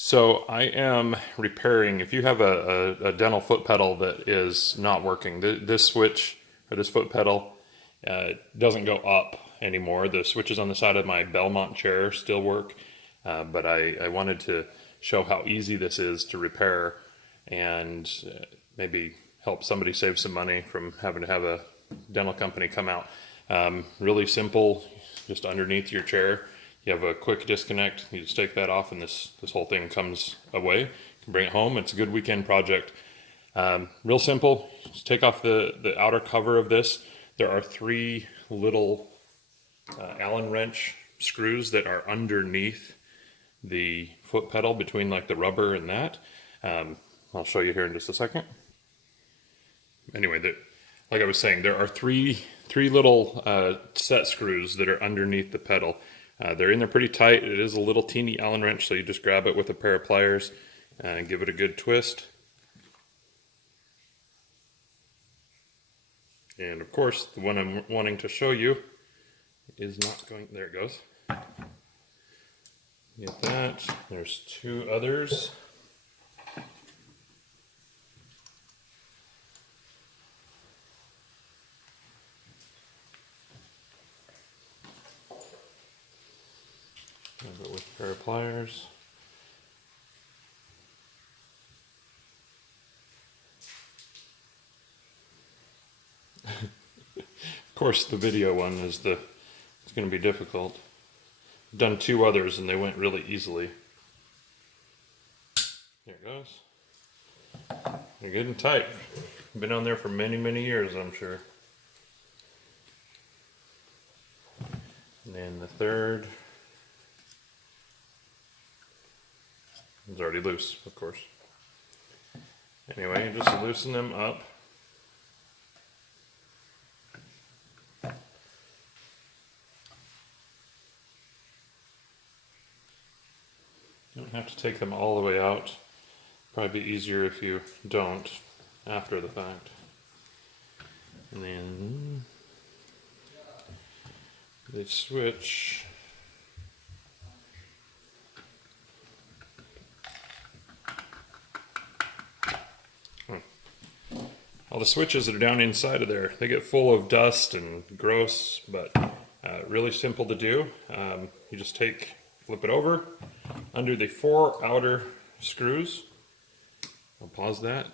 So I am repairing. If you have a dental foot pedal that is not working, this switch or this foot pedal doesn't go up anymore. The switches on the side of my Belmont chair still work, but I wanted to show how easy this is to repair and maybe help somebody save some money from having to have a dental company come out. Really simple, just underneath your chair. You have a quick disconnect. You just take that off, and this whole thing comes away. You can bring it home. It's a good weekend project. Real simple. Just take off the outer cover of this. There are three little Allen wrench screws that are underneath the foot pedal, between like the rubber and that. I'll show you here in just a second. Anyway, like I was saying, there are three little set screws that are underneath the pedal. They're in there pretty tight. It is a little teeny Allen wrench, so you just grab it with a pair of pliers and give it a good twist. And of course, the one I'm wanting to show you is not going, there it goes. Get that. There's two others. Grab it with a pair of pliers. Of course, the video one is it's going to be difficult. I've done two others and they went really easily. There it goes. They're getting tight. Been on there for many, many years, I'm sure. And then the third is already loose, of course. Anyway, just loosen them up. You don't have to take them all the way out. Probably be easier if you don't after the fact. And then they switch. All the switches that are down inside of there, they get full of dust and gross, but really simple to do. You just flip it over under the four outer screws. I'll pause that.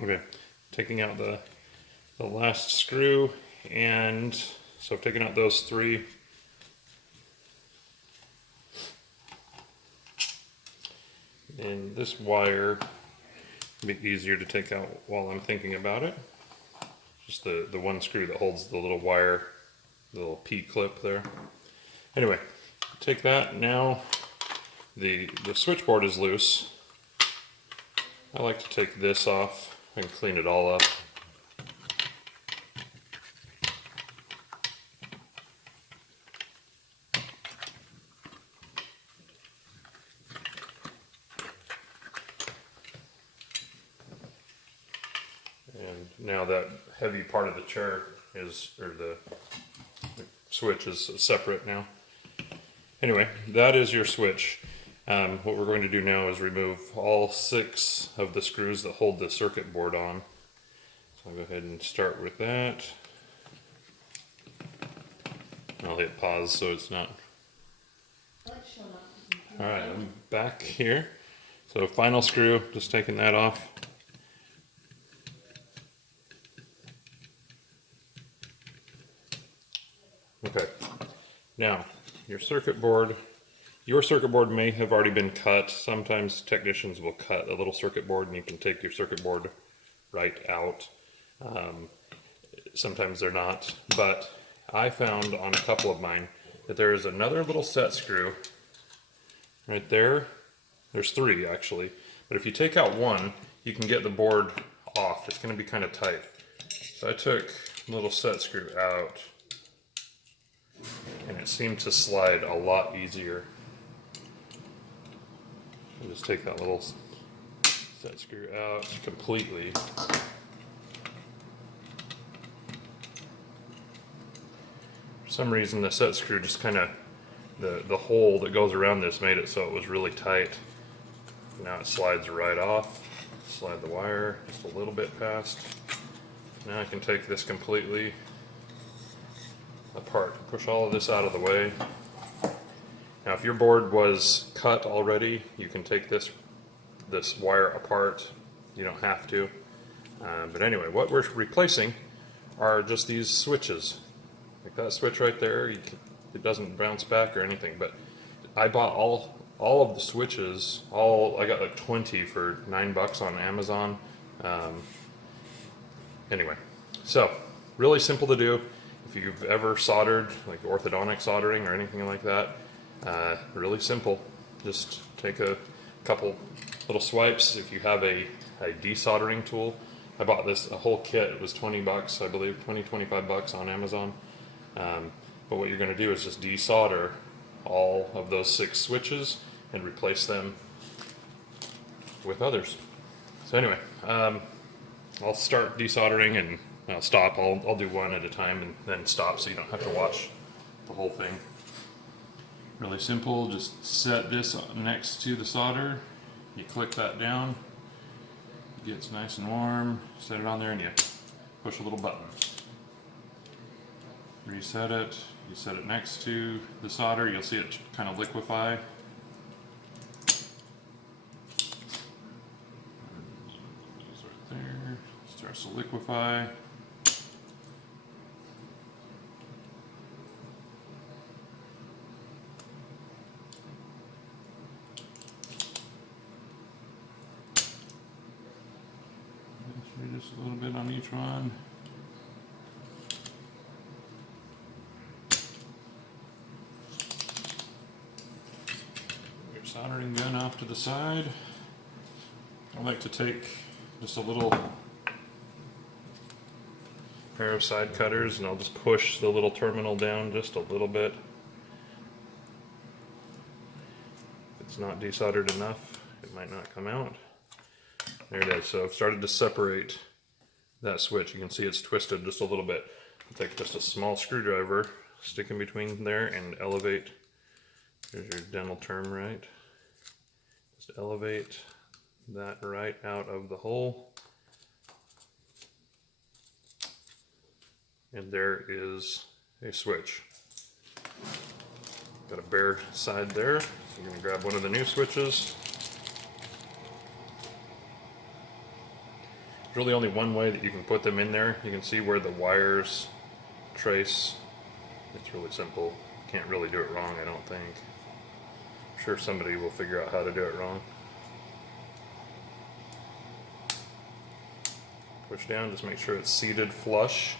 Okay, taking out the last screw, and so I've taken out those three. And this wire be easier to take out while I'm thinking about it. Just the one screw that holds the little wire, the little P clip there. Anyway, take that. Now the switchboard is loose. I like to take this off and clean it all up. And now that heavy part of the chair or the switch is separate now. Anyway, that is your switch. What we're going to do now is remove all 6 of the screws that hold the circuit board on. So I'll go ahead and start with that. I'll hit pause so it's not. Alright, I'm back here. So final screw, just taking that off. Okay, now your circuit board may have already been cut. Sometimes technicians will cut a little circuit board and you can take your circuit board right out. Sometimes they're not, but I found on a couple of mine that there is another little set screw right there. There's 3 actually, but if you take out one, you can get the board off. It's going to be kind of tight. So I took a little set screw out, and it seemed to slide a lot easier. I'll just take that little set screw out completely. For some reason the set screw just kind of the hole that goes around this made it so it was really tight. Now it slides right off. Slide the wire just a little bit past. Now I can take this completely apart. Push all of this out of the way. Now if your board was cut already, you can take this wire apart. You don't have to. But anyway, what we're replacing are just these switches. Like that switch right there, it doesn't bounce back or anything, but I bought all of the switches, I got like 20 for $9 on Amazon. Anyway, so really simple to do. If you've ever soldered, like orthodontic soldering or anything like that, really simple. Just take a couple little swipes. If you have a desoldering tool, I bought a whole kit. It was $20, I believe, 25 bucks on Amazon. But what you're going to do is just desolder all of those 6 switches and replace them with others. So anyway, I'll start desoldering and I'll stop. I'll do one at a time and then stop so you don't have to watch the whole thing. Really simple. Just set this next to the solder. You click that down. It gets nice and warm. Set it on there and you push a little button. Reset it. You set it next to the solder. You'll see it kind of liquefy. It's right there. Starts to liquefy. Just a little bit on each one. Your soldering gun off to the side. I like to take just a little pair of side cutters and I'll just push the little terminal down just a little bit. If it's not desoldered enough, it might not come out. There it is. So I've started to separate that switch. You can see it's twisted just a little bit. I'll take just a small screwdriver, stick in between there, and elevate. There's your dental term right. Just elevate that right out of the hole. And there is a switch. Got a bare side there. So I'm going to grab one of the new switches. There's really only one way that you can put them in there. You can see where the wires trace. It's really simple. Can't really do it wrong, I don't think. I'm sure somebody will figure out how to do it wrong. Push down, just make sure it's seated flush.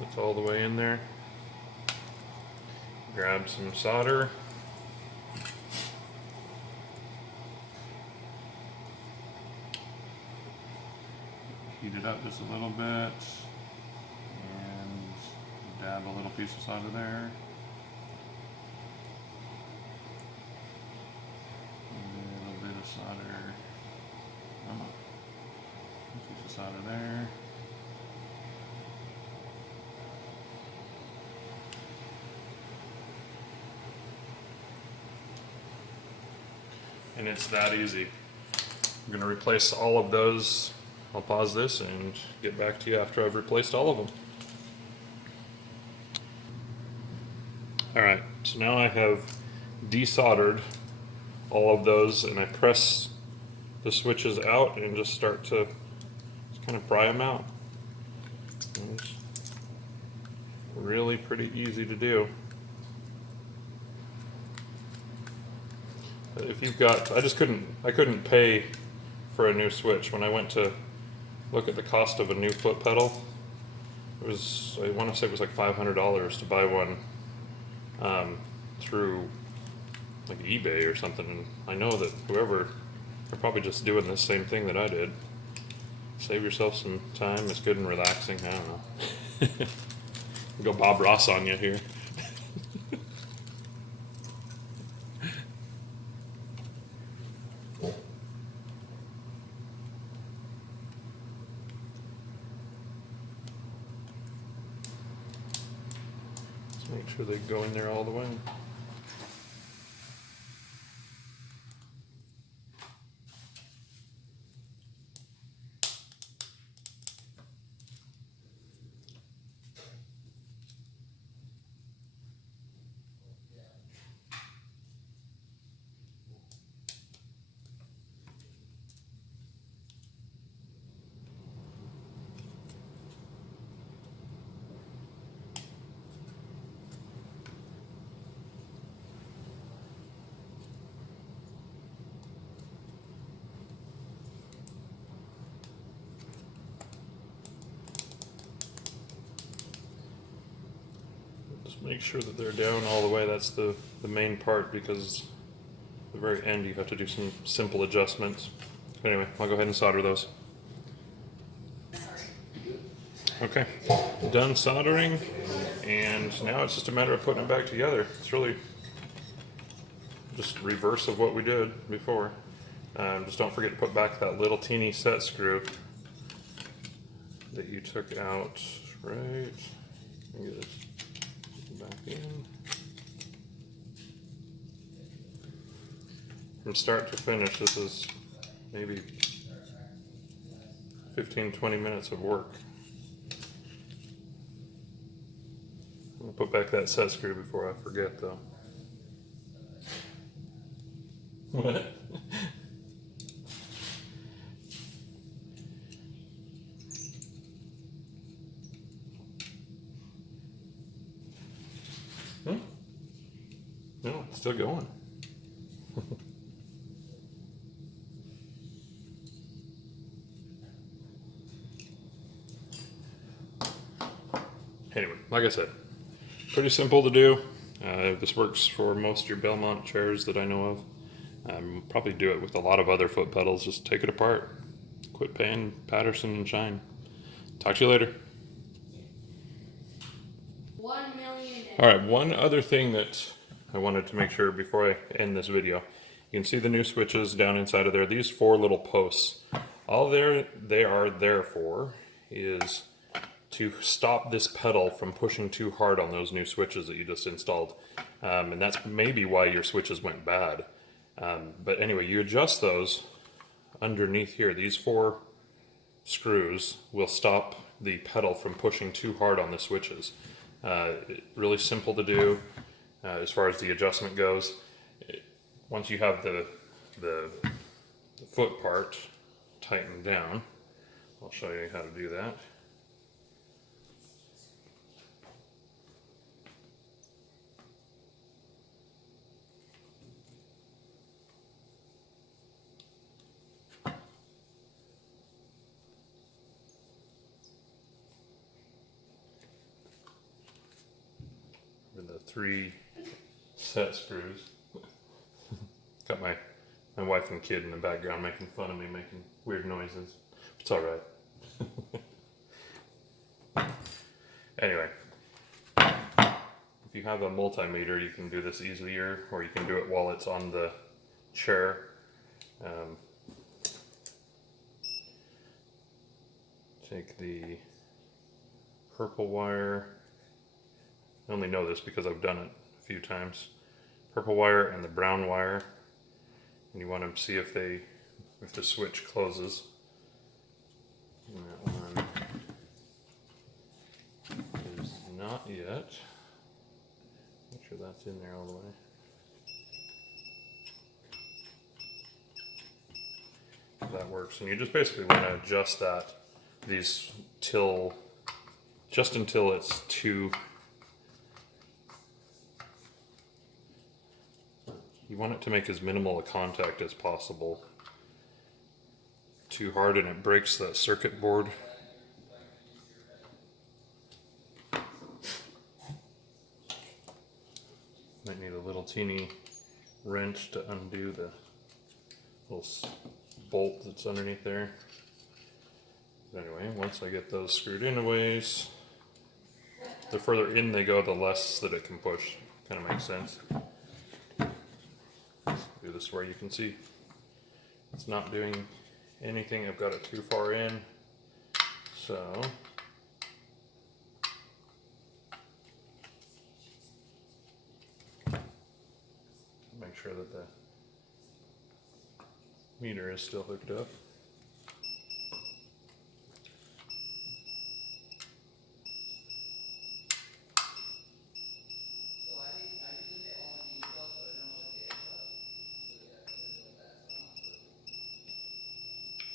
It's all the way in there. Grab some solder. Heat it up just a little bit and dab a little piece of solder there. A little bit of solder. A piece of solder there. And it's that easy. I'm going to replace all of those. I'll pause this and get back to you after I've replaced all of them. Alright, so now I have desoldered all of those and I press the switches out and just start to kind of pry them out. It's really pretty easy to do. But if you've got, I couldn't pay for a new switch. When I went to look at the cost of a new foot pedal, it was, I want to say it was like $500 to buy one through like eBay or something. And I know that they're probably just doing the same thing that I did. Save yourself some time. It's good and relaxing. I don't know. Go Bob Ross on you here. Make sure they go in there all the way. Make sure that they're down all the way. That's the main part, because at the very end you have to do some simple adjustments. Anyway, I'll go ahead and solder those. Okay, done soldering, and now it's just a matter of putting it back together. It's really just reverse of what we did before. Just don't forget to put back that little teeny set screw that you took out, right? Get it back in. From start to finish, this is maybe 15-20 minutes of work. I'll put back that set screw before I forget, though. What? No, it's still going. Anyway, like I said, pretty simple to do. This works for most of your Belmont chairs that I know of. Probably do it with a lot of other foot pedals. Just take it apart. Quit paying Patterson and Shine. Talk to you later. 1 million. Alright, one other thing that I wanted to make sure before I end this video. You can see the new switches down inside of there. These 4 little posts. All they are there for is to stop this pedal from pushing too hard on those new switches that you just installed. And that's maybe why your switches went bad. But anyway, you adjust those underneath here. These 4 screws will stop the pedal from pushing too hard on the switches. Really simple to do as far as the adjustment goes. Once you have the foot part tightened down, I'll show you how to do that. The 3 set screws. Got my wife and kid in the background making fun of me, making weird noises. It's alright. Anyway, if you have a multimeter, you can do this easier, or you can do it while it's on the chair. Take the purple wire. I only know this because I've done it a few times. Purple wire and the brown wire, and you want to see if the switch closes. And that one is not yet. Make sure that's in there all the way. That works, and you just basically want to adjust these just until it's too. You want it to make as minimal a contact as possible. Too hard and it breaks the circuit board. Might need a little teeny wrench to undo the little bolt that's underneath there. But anyway, once I get those screwed in a ways, the further in they go, the less that it can push. Kind of makes sense. Do this where you can see it's not doing anything. I've got it too far in, so make sure that the meter is still hooked up.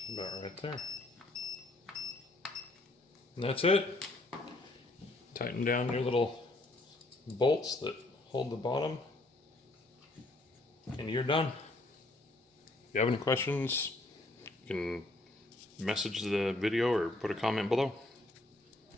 About right there. And that's it. Tighten down your little bolts that hold the bottom, and you're done. If you have any questions, you can message the video or put a comment below.